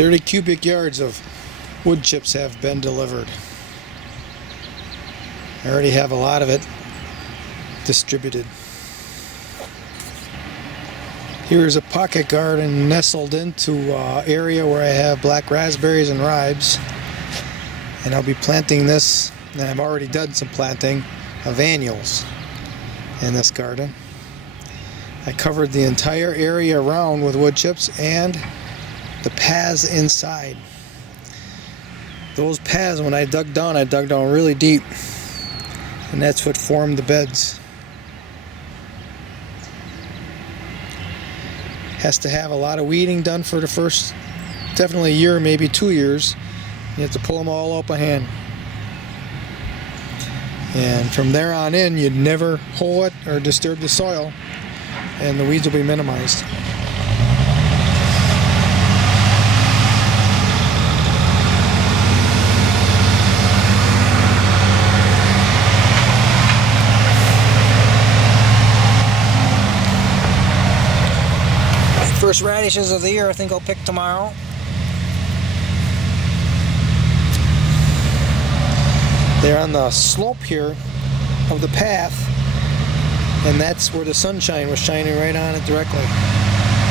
30 cubic yards of wood chips have been delivered. I already have a lot of it distributed. Here is a pocket garden nestled into an area where I have black raspberries and ribes, and I'll be planting this, and I've already done some planting of annuals in this garden. I covered the entire area around with wood chips and the paths inside. Those paths, when I dug down really deep, and that's what formed the beds. Has to have a lot of weeding done for the first, definitely a year, maybe 2 years. You have to pull them all up a hand. And from there on in, you'd never hoe it or disturb the soil, and the weeds will be minimized. First radishes of the year, I think I'll pick tomorrow. They're on the slope here of the path, and that's where the sunshine was shining right on it directly.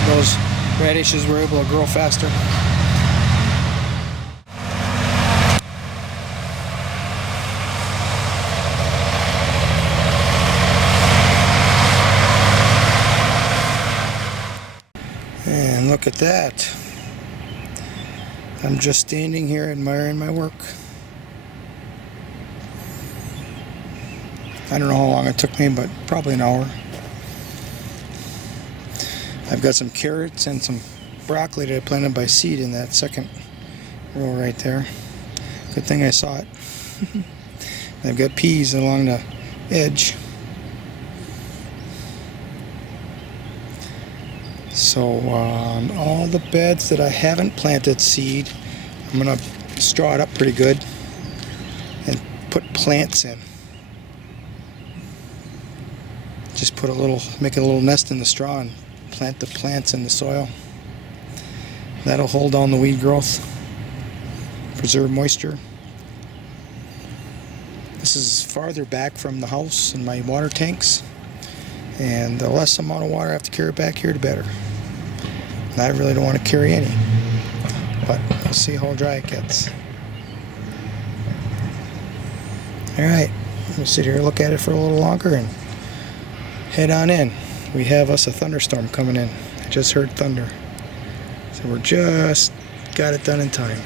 Those radishes were able to grow faster. And look at that. I'm just standing here admiring my work. I don't know how long it took me, but probably an hour. I've got some carrots and some broccoli that I planted by seed in that second row right there. Good thing I saw it. I've got peas along the edge. So on all the beds that I haven't planted seed, I'm going to straw it up pretty good and put plants in. Just put make a little nest in the straw and plant the plants in the soil. That'll hold down the weed growth, preserve moisture. This is farther back from the house and my water tanks, and the less amount of water I have to carry back here, the better. And I really don't want to carry any, but we'll see how dry it gets. Alright, we'll sit here and look at it for a little longer and head on in. We have us a thunderstorm coming in. I just heard thunder. So we're just got it done in time.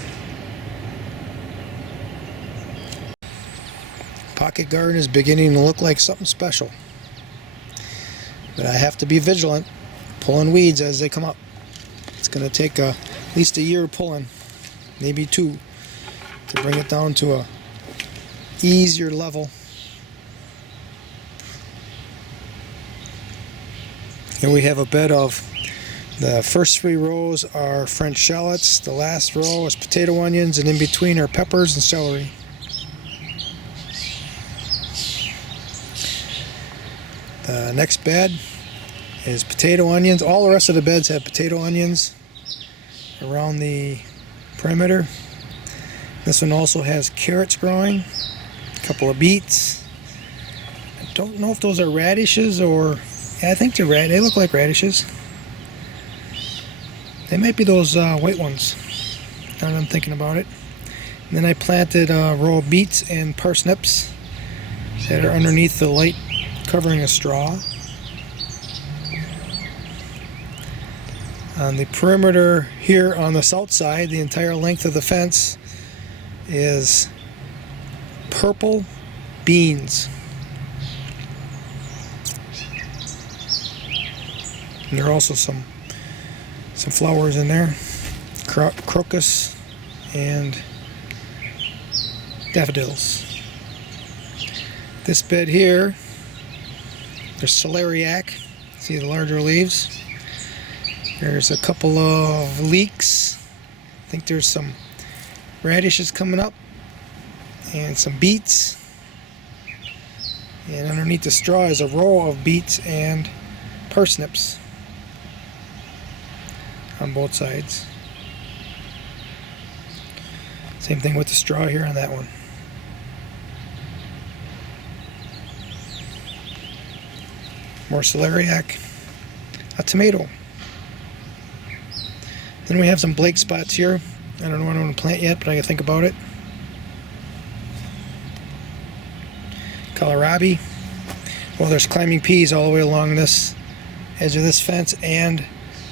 Pocket garden is beginning to look like something special. But I have to be vigilant, pulling weeds as they come up. It's going to take at least a year of pulling, maybe 2, to bring it down to a easier level. Here we have a bed of, the first 3 rows are French shallots, the last row is potato onions, and in between are peppers and celery. The next bed is potato onions. All the rest of the beds have potato onions around the perimeter. This one also has carrots growing, a couple of beets. I don't know if those are radishes or, yeah, I think they look like radishes. They might be those white ones, now that I'm thinking about it. And then I planted a row of beets and parsnips that are underneath the light covering a straw. On the perimeter here on the south side, the entire length of the fence is purple beans. And there are also some flowers in there, crocus and daffodils. This bed here, there's celeriac. See the larger leaves? There's a couple of leeks. I think there's some radishes coming up and some beets. And underneath the straw is a row of beets and parsnips on both sides. Same thing with the straw here on that one. More celeriac, a tomato. Then we have some Blake spots here. I don't know what I want to plant yet, but I gotta think about it. Kohlrabi. Well, there's climbing peas all the way along this edge of this fence and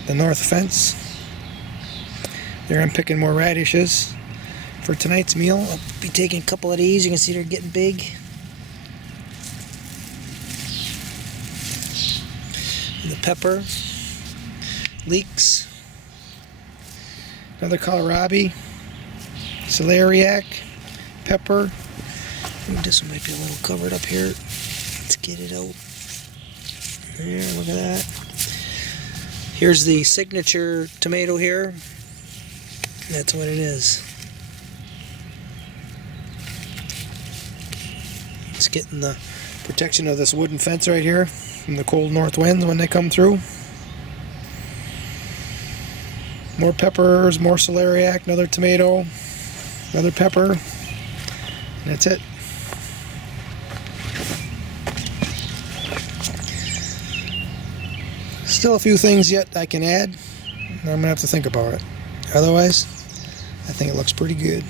the north fence. There I'm picking more radishes. For tonight's meal, I'll be taking a couple of these. You can see they're getting big. And the pepper, leeks, another kohlrabi, celeriac, pepper. Ooh, this one might be a little covered up here. Let's get it out. There, look at that. Here's the signature tomato here. That's what it is. It's getting the protection of this wooden fence right here from the cold north winds when they come through. More peppers, more celeriac, another tomato, another pepper, and that's it. Still a few things yet I can add. I'm going to have to think about it. Otherwise, I think it looks pretty good.